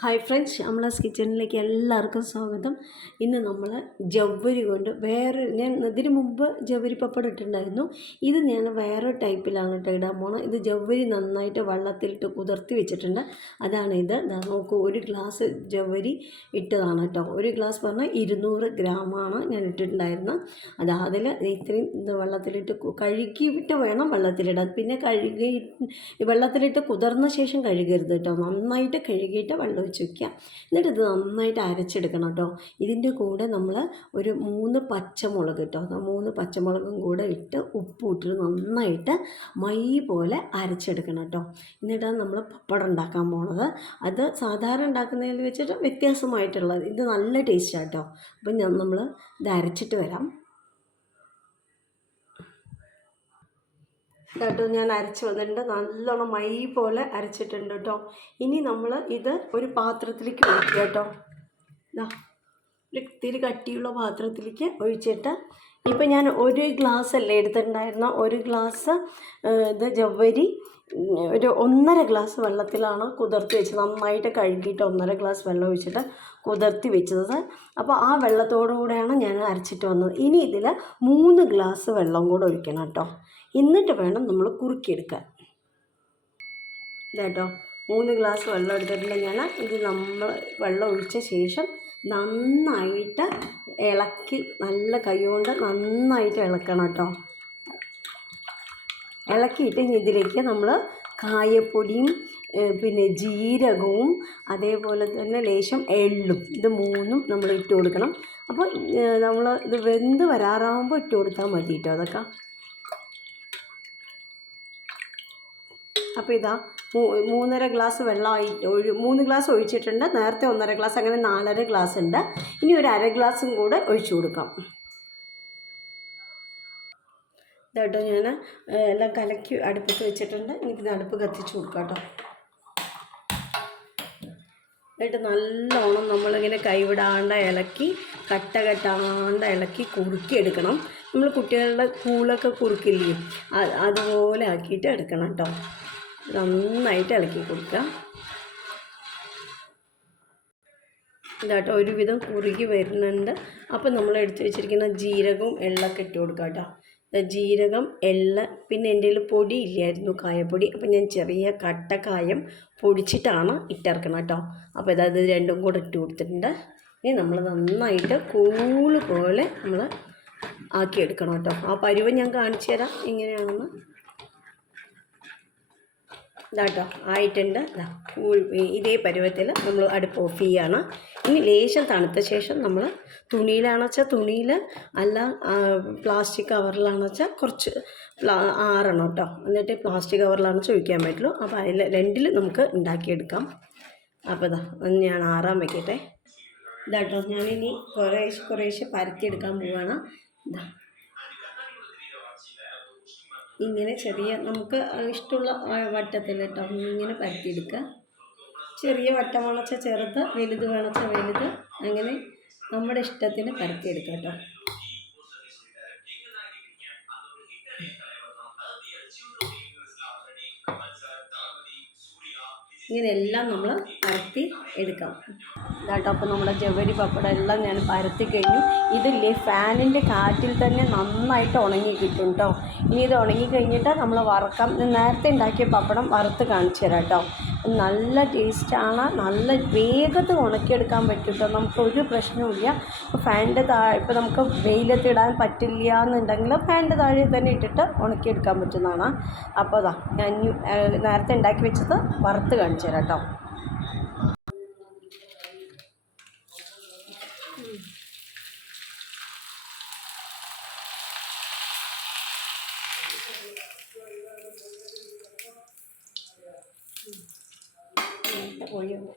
Hi friends നമ്മളസ് കിച്ചണിലേക്ക് എല്ലാവർക്കും സ്വാഗതം. ഇന്ന് നമ്മൾ ജവ്വരി കൊണ്ട് വേറെ ഞാൻ ഇതിന് മുമ്പ് ജവ്വരി പപ്പടം ഇട്ടിട്ടുണ്ടായിരുന്നു. ഇത് ഞാൻ വേറെ ടൈപ്പിലാണ് കേട്ടോ ഇടാൻ പോണത്. ഇത് ജവ്വരി നന്നായിട്ട് വെള്ളത്തിലിട്ട് കുതിർത്തി വെച്ചിട്ടുണ്ട്. അതാണ് ഇത്. നോക്കൂ ഒരു ഗ്ലാസ് ജവ്വരി ഇട്ടതാണ് കേട്ടോ. ഒരു ഗ്ലാസ് പറഞ്ഞാൽ ഇരുന്നൂറ് ഗ്രാമാണ് ഞാൻ ഇട്ടിട്ടുണ്ടായിരുന്നത്. അത് അതിൽ ഇത്രയും വെള്ളത്തിലിട്ട് കഴുകിയിട്ട് വേണം വെള്ളത്തിലിടാൻ. പിന്നെ കഴുകി വെള്ളത്തിലിട്ട് കുതിർന്ന ശേഷം കഴുകരുത് കേട്ടോ. നന്നായിട്ട് കഴുകിയിട്ട് വെള്ളം ഒഴിച്ച് വയ്ക്കുക. എന്നിട്ട് ഇത് നന്നായിട്ട് അരച്ചെടുക്കണം കേട്ടോ. ഇതിന്റെ കൂടെ നമ്മൾ ഒരു മൂന്ന് പച്ചമുളക് കേട്ടോ മൂന്ന് പച്ചമുളകും കൂടെ ഇട്ട് ഉപ്പ് ഇട്ടിട്ട് നന്നായിട്ട് മൈ പോലെ അരച്ചെടുക്കണം കേട്ടോ. എന്നിട്ടാണ് നമ്മൾ പപ്പടം ഉണ്ടാക്കാൻ പോണത്. അത് സാധാരണ ഉണ്ടാക്കുന്നതിൽ വെച്ചിട്ട് വ്യത്യാസമായിട്ടുള്ളത് ഇത് നല്ല ടേസ്റ്റാണ് കേട്ടോ. അപ്പം ഞാൻ നമ്മൾ ഇത് അരച്ചിട്ട് വരാം. കേട്ടോ ഞാൻ അരച്ച് വന്നിട്ടുണ്ട്. നല്ലോണം മൈ പോലെ അരച്ചിട്ടുണ്ട് കേട്ടോ. ഇനി നമ്മൾ ഇത് ഒരു പാത്രത്തിലേക്ക് ഒഴിക്കുക കേട്ടോ. ഇതാ ഇത്തിരി കട്ടിയുള്ള പാത്രത്തിലേക്ക് ഒഴിച്ചിട്ട് ഇപ്പം ഞാൻ ഒരു ഗ്ലാസ് അല്ലേ എടുത്തിട്ടുണ്ടായിരുന്ന? ഒരു ഗ്ലാസ് ഇത് ജവ്വരി ഒരു ഒന്നര ഗ്ലാസ് വെള്ളത്തിലാണ് കുതിർത്തി വെച്ചത്. നന്നായിട്ട് കഴുകിയിട്ട് ഒന്നര ഗ്ലാസ് വെള്ളം ഒഴിച്ചിട്ട് കുതിർത്തി വെച്ചത്. അപ്പോൾ ആ വെള്ളത്തോടു കൂടെയാണ് ഞാൻ അരച്ചിട്ട് വന്നത്. ഇനി ഇതിൽ മൂന്ന് ഗ്ലാസ് വെള്ളം കൂടെ ഒഴിക്കണം കേട്ടോ. എന്നിട്ട് വേണം നമ്മൾ കുറുക്കിയെടുക്കാൻ. ഇതാട്ടോ മൂന്ന് ഗ്ലാസ് വെള്ളം എടുത്തിട്ടുണ്ടെങ്കിൽ ഞാൻ. ഇത് നമ്മൾ വെള്ളം ഒഴിച്ച ശേഷം നന്നായിട്ട് ഇളക്കി നല്ല കൈകൊണ്ട് നന്നായിട്ട് ഇളക്കണം കേട്ടോ ഇളക്കിയിട്ട് ഇതിലേക്ക് നമ്മൾ കായപ്പൊടിയും പിന്നെ ജീരകവും അതേപോലെ തന്നെ ലേശം എള്ളും ഇത് മൂന്നും നമ്മൾ ഇട്ട് കൊടുക്കണം. അപ്പോൾ നമ്മൾ ഇത് വെന്ത് വരാറാകുമ്പോൾ ഇട്ട് കൊടുത്താൽ മതി കേട്ടോ അതൊക്കെ. അപ്പോൾ ഇതാ മൂന്നര ഗ്ലാസ് വെള്ളമായി ഒഴി മൂന്ന് ഗ്ലാസ് ഒഴിച്ചിട്ടുണ്ട്. നേരത്തെ ഒന്നര ഗ്ലാസ് അങ്ങനെ നാലര ഗ്ലാസ് ഉണ്ട്. ഇനി ഒരു അര ഗ്ലാസും കൂടെ ഒഴിച്ചു കൊടുക്കാം. ഇതായിട്ടോ ഞാൻ എല്ലാം കലക്കി അടുപ്പത്ത് വെച്ചിട്ടുണ്ട്. എനിക്ക് അടുപ്പ് കത്തിച്ച് കൊടുക്കാം കേട്ടോ. എന്നിട്ട് നല്ലോണം നമ്മളിങ്ങനെ കൈവിടാണ്ട് ഇളക്കി കട്ട കെട്ടാണ്ട് ഇളക്കി കുറുക്കിയെടുക്കണം. നമ്മൾ കുട്ടികളുടെ കൂളൊക്കെ കുറുക്കില്ലേ? അത് അതുപോലെ ആക്കിയിട്ട് എടുക്കണം കേട്ടോ. നന്നായിട്ട് ഇളക്കി കൊടുക്കുക. ഇതാട്ടോ ഒരുവിധം കുറുകി വരുന്നുണ്ട്. അപ്പം നമ്മൾ എടുത്തു വെച്ചിരിക്കുന്ന ജീരകവും എള്ളൊക്കെ ഇട്ട് കൊടുക്കാം കേട്ടോ. ജീരകം എള്ള പിന്നെ എന്റെ കയ്യിൽ പൊടി ഇല്ലായിരുന്നു കായപ്പൊടി. അപ്പം ഞാൻ ചെറിയ കട്ടക്കായം പൊടിച്ചിട്ടാണ് ഇട്ടിറക്കണം കേട്ടോ. അപ്പോൾ ഇത് രണ്ടും കൂടെ ഇട്ട് കൊടുത്തിട്ടുണ്ട്. ഇനി നമ്മൾ നന്നായിട്ട് കൂൾ പോലെ നമ്മൾ ആക്കിയെടുക്കണം കേട്ടോ. ആ പരുവം ഞാൻ കാണിച്ചു തരാം എങ്ങനെയാണെന്ന് ഇതാട്ടോ ആയിട്ടുണ്ട്. ഇതാ പരുവത്തിൽ നമ്മൾ അടുപ്പ് ഓഫ് ചെയ്യുകയാണ് ഇനി ലേശം തണുത്ത ശേഷം നമ്മൾ തുണിയിലാണെന്ന് വെച്ചാൽ തുണിയിൽ അല്ല പ്ലാസ്റ്റിക് കവറിലാണെന്ന് വെച്ചാൽ കുറച്ച് ആറണം കേട്ടോ എന്നിട്ട് പ്ലാസ്റ്റിക് കവറിലാണ് ചോദിക്കാൻ പറ്റുള്ളൂ. അപ്പോൾ അതിൽ രണ്ടിൽ നമുക്ക് ഉണ്ടാക്കിയെടുക്കാം. അപ്പോൾ ഇതാ ഞാൻ ആറാൻ വയ്ക്കട്ടെ ഇതാട്ടോ ഞാനിനി കുറേശ്ശെ കുറേശ്ശെ പരത്തിയെടുക്കാൻ പോവുകയാണ് ഇതാ ഇങ്ങനെ ചെറിയ നമുക്ക് ഇഷ്ടമുള്ള വട്ടത്തിൽ കേട്ടോ. ഇങ്ങനെ പരത്തിയെടുക്കുക. ചെറിയ വട്ടം വേണച്ചാൽ ചെറുത് വലുത് വേണച്ചാൽ വലുത്. അങ്ങനെ നമ്മുടെ ഇഷ്ടത്തിന് പരത്തിയെടുക്കാം കേട്ടോ. ഇങ്ങനെ എല്ലാം നമ്മൾ പരത്തി എടുക്കാം. ഇതാട്ടോ അപ്പോൾ നമ്മുടെ ജവരി പപ്പടം എല്ലാം ഞാൻ പരത്തി കഴിഞ്ഞു. ഇതില്ലേ ഫാനിന്റെ കാറ്റിൽ തന്നെ നന്നായിട്ട് ഉണങ്ങി കിട്ടും കേട്ടോ ഇനി ഇത് ഉണങ്ങി കഴിഞ്ഞിട്ട് നമ്മൾ വറക്കാം. നേരത്തെ ഉണ്ടാക്കിയ പപ്പടം വറുത്ത് കാണിച്ചു തരാം കേട്ടോ നല്ല ടേസ്റ്റാണ്. നല്ല വേഗത്തിൽ ഉണക്കിയെടുക്കാൻ പറ്റും കേട്ടോ നമുക്ക് ഒരു പ്രശ്നവുമില്ല. ഇപ്പോൾ ഫാനിന്റെ താഴെ ഇപ്പോൾ നമുക്ക് വെയിലത്ത് ഇടാൻ പറ്റില്ല എന്നുണ്ടെങ്കിൽ ഫാനിന്റെ താഴെ തന്നെ ഇട്ടിട്ട് ഉണക്കിയെടുക്കാൻ പറ്റുന്നതാണ്. അപ്പോൾ അതാ ഞാൻ നേരത്തെ ഉണ്ടാക്കി വെച്ചത് വറുത്ത് കാണിച്ചു തരാം കേട്ടോ. 我有。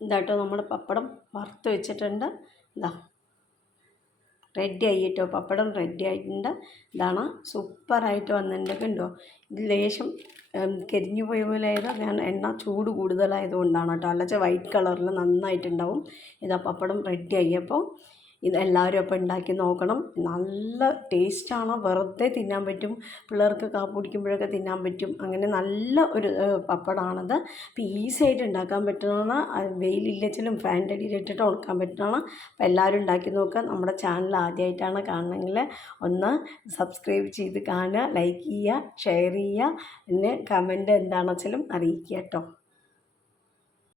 ഇതാട്ടോ നമ്മുടെ പപ്പടം വറുത്ത് വെച്ചിട്ടുണ്ട്. ഇതാ. റെഡി ആയിട്ടോ പപ്പടം റെഡി ആയിട്ടുണ്ട് ഇതാണ് സൂപ്പറായിട്ട് വന്നിട്ടുണ്ട് കണ്ടോ? ലേശം കരിഞ്ഞു പോയ പോലെ ആയതോ. ഞാൻ എണ്ണ ചൂട് കൂടുതലായതുകൊണ്ടാണ് കേട്ടോ. അല്ലെങ്കിൽ വൈറ്റ് കളറിൽ നന്നായിട്ടുണ്ടാവും. ഇതാ പപ്പടം റെഡി ആയി അപ്പോൾ ഇത് എല്ലാവരും അപ്പോൾ ഉണ്ടാക്കി നോക്കണം. നല്ല ടേസ്റ്റാണ് വെറുതെ തിന്നാൻ പറ്റും. പിള്ളേർക്ക് കാപ്പ് കുടിക്കുമ്പോഴൊക്കെ തിന്നാൻ പറ്റും. അങ്ങനെ നല്ല ഒരു പപ്പടാണത്. അപ്പോൾ ഈസി ആയിട്ട് ഉണ്ടാക്കാൻ പറ്റുന്നതാണ്. വെയിലില്ലച്ചിലും ഫാന്റെ അടിയിൽ ഇട്ടിട്ട് ഉണക്കാൻ പറ്റുന്നതാണ്. അപ്പോൾ എല്ലാവരും ഉണ്ടാക്കി നോക്കുക. നമ്മുടെ ചാനൽ ആദ്യമായിട്ടാണ് കാണണമെങ്കിൽ ഒന്ന് സബ്സ്ക്രൈബ് ചെയ്ത് കാണുക ലൈക്ക് ചെയ്യുക ഷെയർ ചെയ്യുക. പിന്നെ കമന്റ് എന്താണെന്ന് വെച്ചാലും അറിയിക്കുക കേട്ടോ.